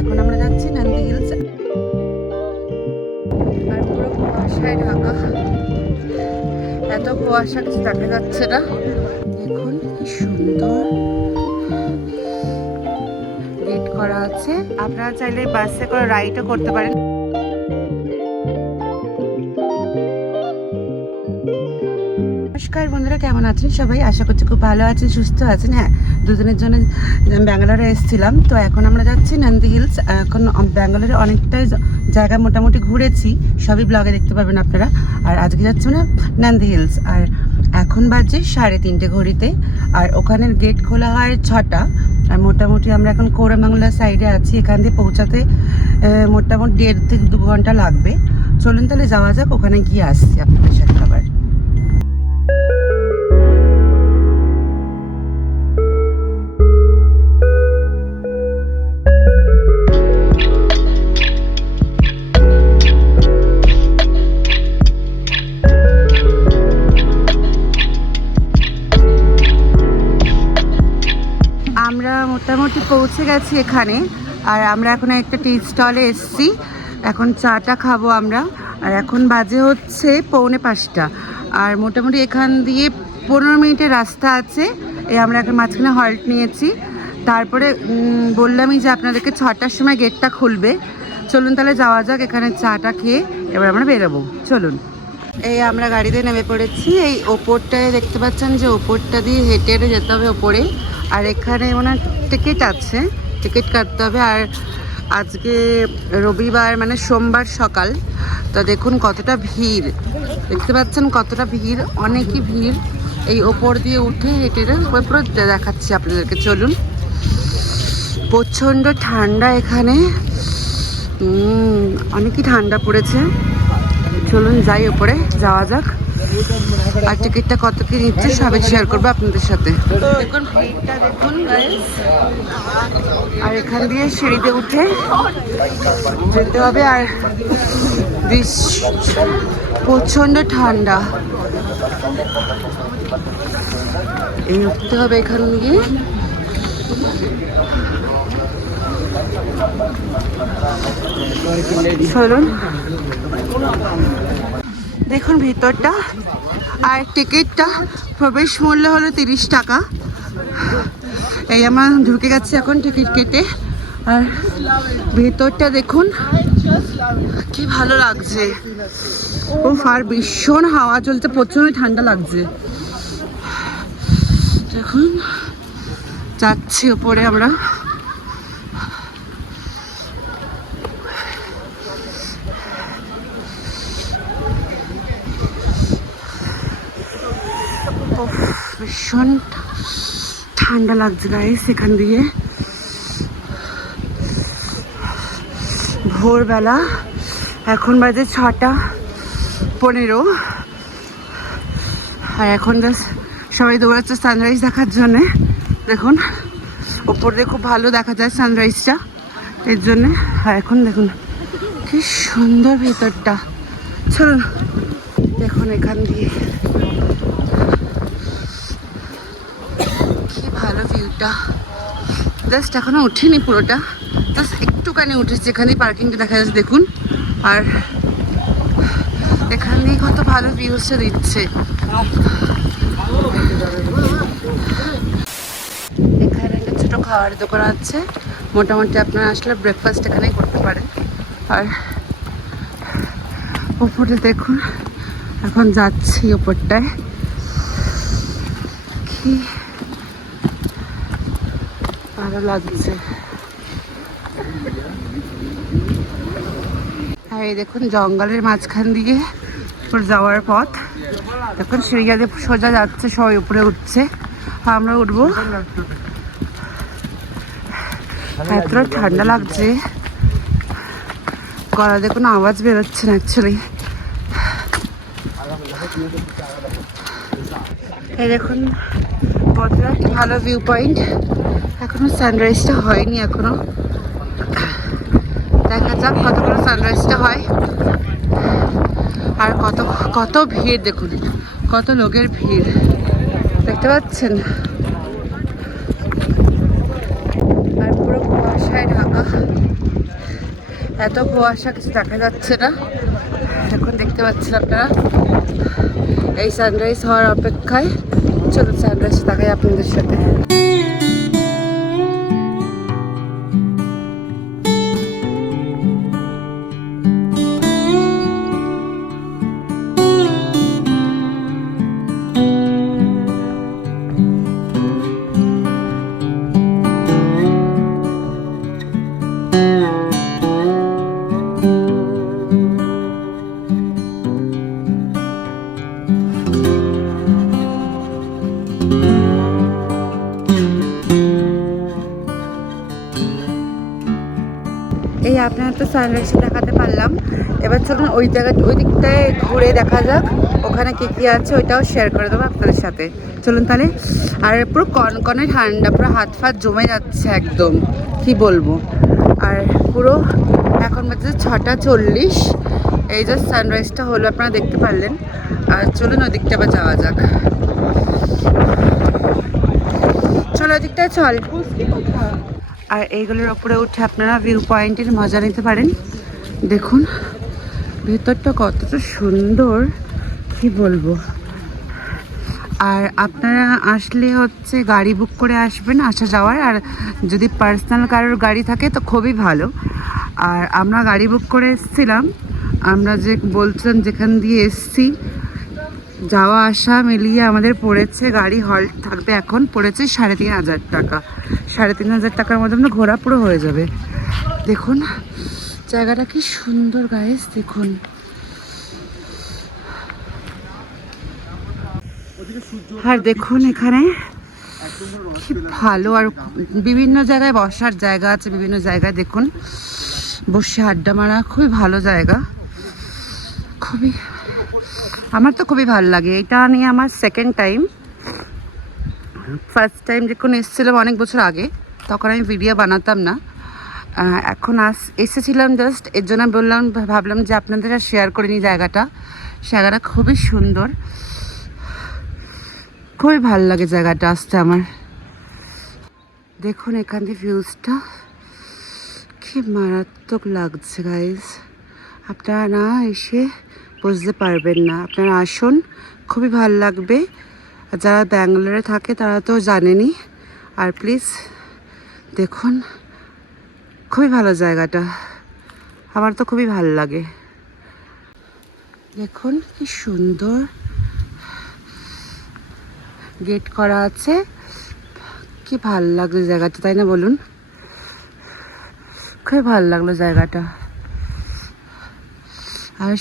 এখন আমরা যাচ্ছি নন্দী হিলস, আর পুরো কুয়াশায় ঢাকা, এত কুয়াশা কিছু দেখা যাচ্ছে না। দেখুন কি সুন্দর গেট করা আছে, আপনারা চাইলে বাসে করে রাইডও করতে পারেন। নমস্কার বন্ধুরা, কেমন আছেন সবাই? আশা করছি খুব ভালো আছেন, সুস্থ আছেন। হ্যাঁ, দুদিনের জন্য ব্যাঙ্গালোরে এসেছিলাম, তো এখন আমরা যাচ্ছি নন্দী হিলস। এখন ব্যাঙ্গালোরে অনেকটাই জায়গা মোটামুটি ঘুরেছি, সবই ব্লগে দেখতে পাবেন আপনারা। আর আজকে যাচ্ছি না নন্দী হিলস, আর এখন বাজে 3:30 ঘড়িতে। আর ওখানের গেট খোলা হয় 6টা। আর মোটামুটি আমরা এখন কোরামাংলা সাইডে আছি, এখান দিয়ে পৌঁছাতে মোটামুটি 1.5 থেকে 2 ঘন্টা লাগবে। চলুন তাহলে যাওয়া যাক, ওখানে গিয়ে আসছি আপনাদের সাথে আবার। আমরা মোটামুটি পৌঁছে গেছি এখানে, আর আমরা এখন একটা টি স্টলে এসেছি। এখন চাটা খাবো আমরা। আর এখন বাজে হচ্ছে 4:45, আর মোটামুটি এখান দিয়ে 15 মিনিটের রাস্তা আছে। এই আমরা এখন মাঝখানে হল্ট নিয়েছি। তারপরে বললামই যে আপনাদেরকে 6টার সময় গেটটা খুলবে। চলুন তাহলে যাওয়া যাক, এখানে চাটা খেয়ে এবার আমরা বেরোবো। চলুন। এই আমরা গাড়িতে নেমে পড়েছি। এই ওপরটায় দেখতে পাচ্ছেন যে ওপরটা দিয়ে হেঁটে হেঁটে যেতে হবে ওপরে। আর এখানে ওনার টিকিট আছে, টিকিট কাটতে হবে। আর আজকে রবিবার মানে সোমবার সকাল, তো দেখুন কতটা ভিড়, দেখতে পাচ্ছেন কতটা ভিড়, অনেকই ভিড়। এই ওপর দিয়ে উঠে হেঁটে হেঁটে পুরো দেখাচ্ছি আপনাদেরকে। চলুন। প্রচণ্ড ঠান্ডা এখানে, অনেকই ঠান্ডা পড়েছে। চলুন যাই, উপরে যাওয়া যাক। আর টিকিটটা কত কি নিচ্ছে সবাই শেয়ার করবো আপনাদের সাথে। দেখুন ভিড়টা দেখুন গাইস। আর এখান দিয়ে সিঁড়িতে উঠে যেতে হবে। আর প্রচণ্ড ঠান্ডা, এই উঠতে হবে এখান দিয়ে। চলুন। দেখুন ভিতরটা, আর টিকিটটা প্রবেশ মূল্য হলো 30 টাকা। এই আমার ঢুকে গেছে এখন টিকিট কেটে। আর ভেতরটা দেখুন কি ভালো লাগছে। ও আর ভীষণ হাওয়া চলছে, প্রচণ্ড ঠান্ডা লাগছে। দেখুন যাচ্ছি ওপরে আমরা। ভীষণ ঠান্ডা লাগছে গাইস এখান দিয়ে। ভোরবেলা, এখন বাজে 6:15। আর এখন জাস্ট সবাই দৌড়াচ্ছে সানরাইজ দেখার জন্যে। দেখুন ওপর দিয়ে খুব ভালো দেখা যায় সানরাইজটা, এর জন্যে। আর এখন দেখুন কি সুন্দর ভেতরটা। চলুন দেখুন এখান দিয়ে কি ভালো ভিউটা। জাস্ট এখনো উঠিনি পুরোটা, জাস্ট একটুখানি উঠেছি। এখানে পার্কিংটা দেখা যাচ্ছে দেখুন। আর এখান দিয়ে কত ভালো ভিউসটা দিচ্ছে। এখানে একটা ছোটো খাওয়ার দোকান আছে, মোটামুটি আপনারা আসলে ব্রেকফাস্ট এখানেই করতে পারেন। আর ওপরে দেখুন, এখন যাচ্ছি ওপরটায়। কি ভালো লাগছে। আর এই দেখুন জঙ্গলের মাঝখান দিয়ে যাওয়ার পথ। দেখুন সিঁড়িয়া দিয়ে সোজা যাচ্ছে, সবাই উপরে উঠছে, আমরা উঠবো। এতটা ঠান্ডা লাগছে, গলা দিয়ে কোনো আওয়াজ বেরোচ্ছে না অ্যাকচুয়ালি। এই দেখুন কতটা ভালো ভিউ পয়েন্ট। এখনো সানরাইজটা হয়নি, এখনো দেখা যাক কতক্ষণ সানরাইজটা হয়। আর কত কত ভিড় দেখুন, কত লোকের ভিড় দেখতে পাচ্ছেন। আর পুরো কুয়াশায় ঢাকা। এত কুয়াশা কিছু দেখা যাচ্ছে না। এখন দেখতে পাচ্ছেন আপনারা এই সানরাইজ হওয়ার অপেক্ষায়। চলুন সানরাইজ দেখাই আপনাদের সাথে। এই আপনারা তো সানরাইজ দেখাতে পারলাম, এবার চলুন ওই দিকটায় ঘুরে দেখা যাক ওখানে কি কি আছে, ওইটাও শেয়ার করে দেবো আপনাদের সাথে। চলুন তাহলে। আর পুরো কনকনে ঠান্ডা, পুরো হাত ফাত জমে যাচ্ছে একদম, কি বলবো। আর পুরো এখন বাজে 6:40। এই যে সানরাইজটা হলো, আপনারা দেখতে পারলেন। আর চলুন ওই দিকটা আবার যাওয়া যাক। চলো ওই দিকটায় চল। আর এইগুলোর ওপরে উঠে আপনারা ভিউ পয়েন্টের মজা নিতে পারেন। দেখুন ভেতরটা কতটা সুন্দর, কি বলবো। আর আপনারা আসলে হচ্ছে গাড়ি বুক করে আসবেন আসা যাওয়ার। আর যদি পার্সোনাল কারোর গাড়ি থাকে তো খুবই ভালো। আর আমরা গাড়ি বুক করে এসেছিলাম, আমরা যে বলছিলাম যেখান দিয়ে এসছি, যাওয়া আসা মিলিয়ে আমাদের পড়েছে, গাড়ি হল্ট থাকবে এখন, পড়েছে 3,500 টাকা। 3,500 টাকার মধ্যে আমরা ঘোরা পুরো হয়ে যাবে। দেখুন জায়গাটা কি সুন্দর গাইস, দেখুন। আর দেখুন এখানে কি ভালো। আর বিভিন্ন জায়গায় বসার জায়গা আছে, বিভিন্ন জায়গায় দেখুন বসে আড্ডা মারা, খুবই ভালো জায়গা। খুবই, আমার তো খুবই ভালো লাগে। এটা নিয়ে আমার সেকেন্ড টাইম। ফার্স্ট টাইম যখন এসেছিলাম অনেক বছর আগে, তখন আমি ভিডিও বানাতাম না। এখন এসেছিলাম জাস্ট এর জন্য ভাবলাম যে আপনাদের শেয়ার করে নিই জায়গাটা। জায়গাটা খুবই সুন্দর, খুবই ভালো লাগে জায়গাটা আসতে আমার। দেখুন এখান থেকে ভিউজটা কি মারাত্মক লাগছে গাইজ। আপনারা না এসে বুঝতে পারবেন না, আপনারা আসুন, খুবই ভালো লাগবে। যারা ব্যাঙ্গালোরে থাকে তারা তো জানেনই। আর প্লিজ দেখুন, খুবই ভালো জায়গাটা, আমার তো খুবই ভালো লাগে। দেখুন কি সুন্দর গেট করা আছে, কি ভালো লাগলো জায়গাটা, তাই না বলুন? খুবই ভালো লাগলো জায়গাটা। আর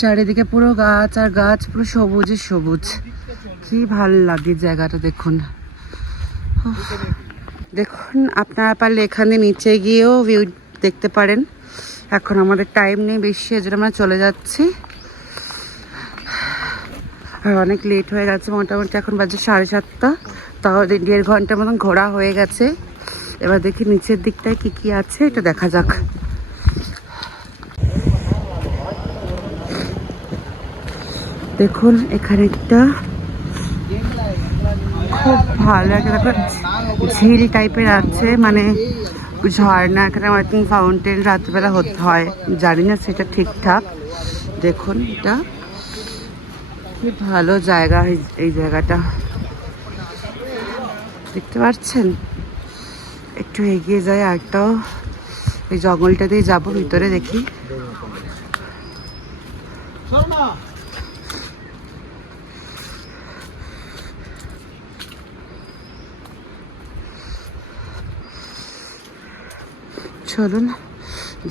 চারিদিকে পুরো গাছ আর গাছ, পুরো সবুজে সবুজ, কি ভালো লাগে জায়গাটা। দেখুন দেখুন আপনারা পারলে এখানে নিচে গিয়েও ভিউ দেখতে পারেন। এখন আমাদের টাইম নেই বেশি, এজন্য আমরা চলে যাচ্ছি। আর অনেক লেট হয়ে গেছে, মোটামুটি এখন বাজে 7:30। তাও 1.5 ঘন্টার মতন ঘোরা হয়ে গেছে। এবার দেখি নিচের দিকটায় কি কি আছে, এটা দেখা যাক। দেখুন এখানে একটা খুব ভালো একটা ঝিল টাইপের আছে, মানে ঝর্ণা। এখানে আই থিঙ্ক ফাউন্টেন রাত্রিবেলা হতে হয়, জানি না সেটা ঠিকঠাক। দেখুন এটা খুব ভালো জায়গা, এই জায়গাটা দেখতে পাচ্ছেন। একটু এগিয়ে যায়, আরটাও এই জঙ্গলটা দিয়ে যাবো ভিতরে, দেখি। চলুন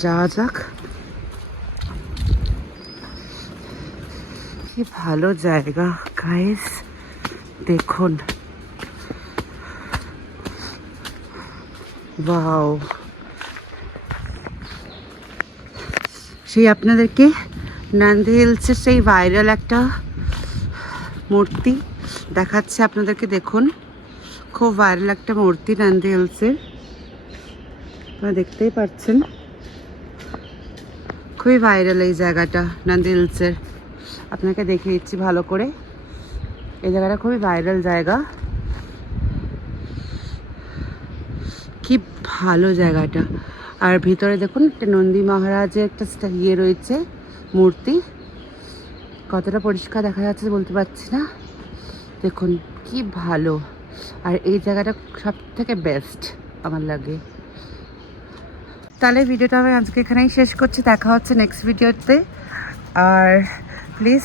যাওয়া যাক। কি ভালো জায়গা গাইস, দেখুন। ওয়াও, সেই আপনাদেরকে নান্দি হিলসের সেই ভাইরাল একটা মূর্তি দেখাচ্ছে আপনাদেরকে। দেখুন খুব ভাইরাল একটা মূর্তি নান্দি হিলসের, আপনারা দেখতেই পাচ্ছেন। খুবই ভাইরাল এই জায়গাটা নান্দি হিলসের, আপনাকে দেখিয়ে দিচ্ছি ভালো করে। এই জায়গাটা খুবই ভাইরাল জায়গা, কি ভালো জায়গাটা। আর ভিতরে দেখুন একটা নন্দী মহারাজের একটা ইয়ে রয়েছে, মূর্তি। কতটা পরিষ্কার দেখা যাচ্ছে বলতে পারছি না। দেখুন কি ভালো। আর এই জায়গাটা সব থেকে বেস্ট আমার লাগে। তাহলে ভিডিওটা আমি আজকে এখানেই শেষ করছি। দেখা হচ্ছে নেক্সট ভিডিওতে। আর প্লিজ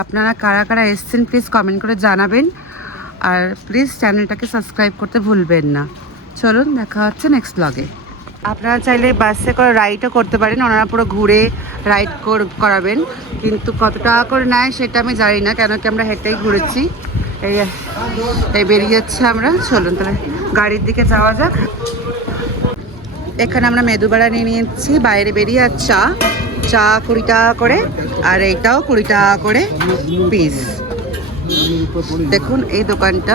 আপনারা কারা কারা এসছেন প্লিজ কমেন্ট করে জানাবেন। আর প্লিজ চ্যানেলটাকে সাবস্ক্রাইব করতে ভুলবেন না। চলুন দেখা হচ্ছে নেক্সট ব্লগে। আপনারা চাইলে বাসে করে রাইডও করতে পারেন, ওনারা পুরো ঘুরে রাইড করাবেন, কিন্তু কত টাকা করে নেয় সেটা আমি জানি না, কেন কি আমরা হেঁটেই ঘুরেছি। এই বেরিয়ে যাচ্ছে আমরা। চলুন তাহলে গাড়ির দিকে যাওয়া যাক। এখানে আমরা মেদুবাড়া নিয়ে নিয়েছি, বাইরে বেরিয়ে আর চা 20 টাকা করে, আর এইটাও 20 টাকা করে পিস। দেখুন এই দোকানটা,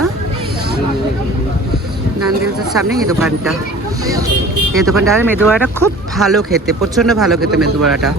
নান্দিলসের সামনে এই দোকানটা। আর মেদুবড়াটা খুব ভালো খেতে, প্রচণ্ড ভালো খেতে মেদুবড়াটা।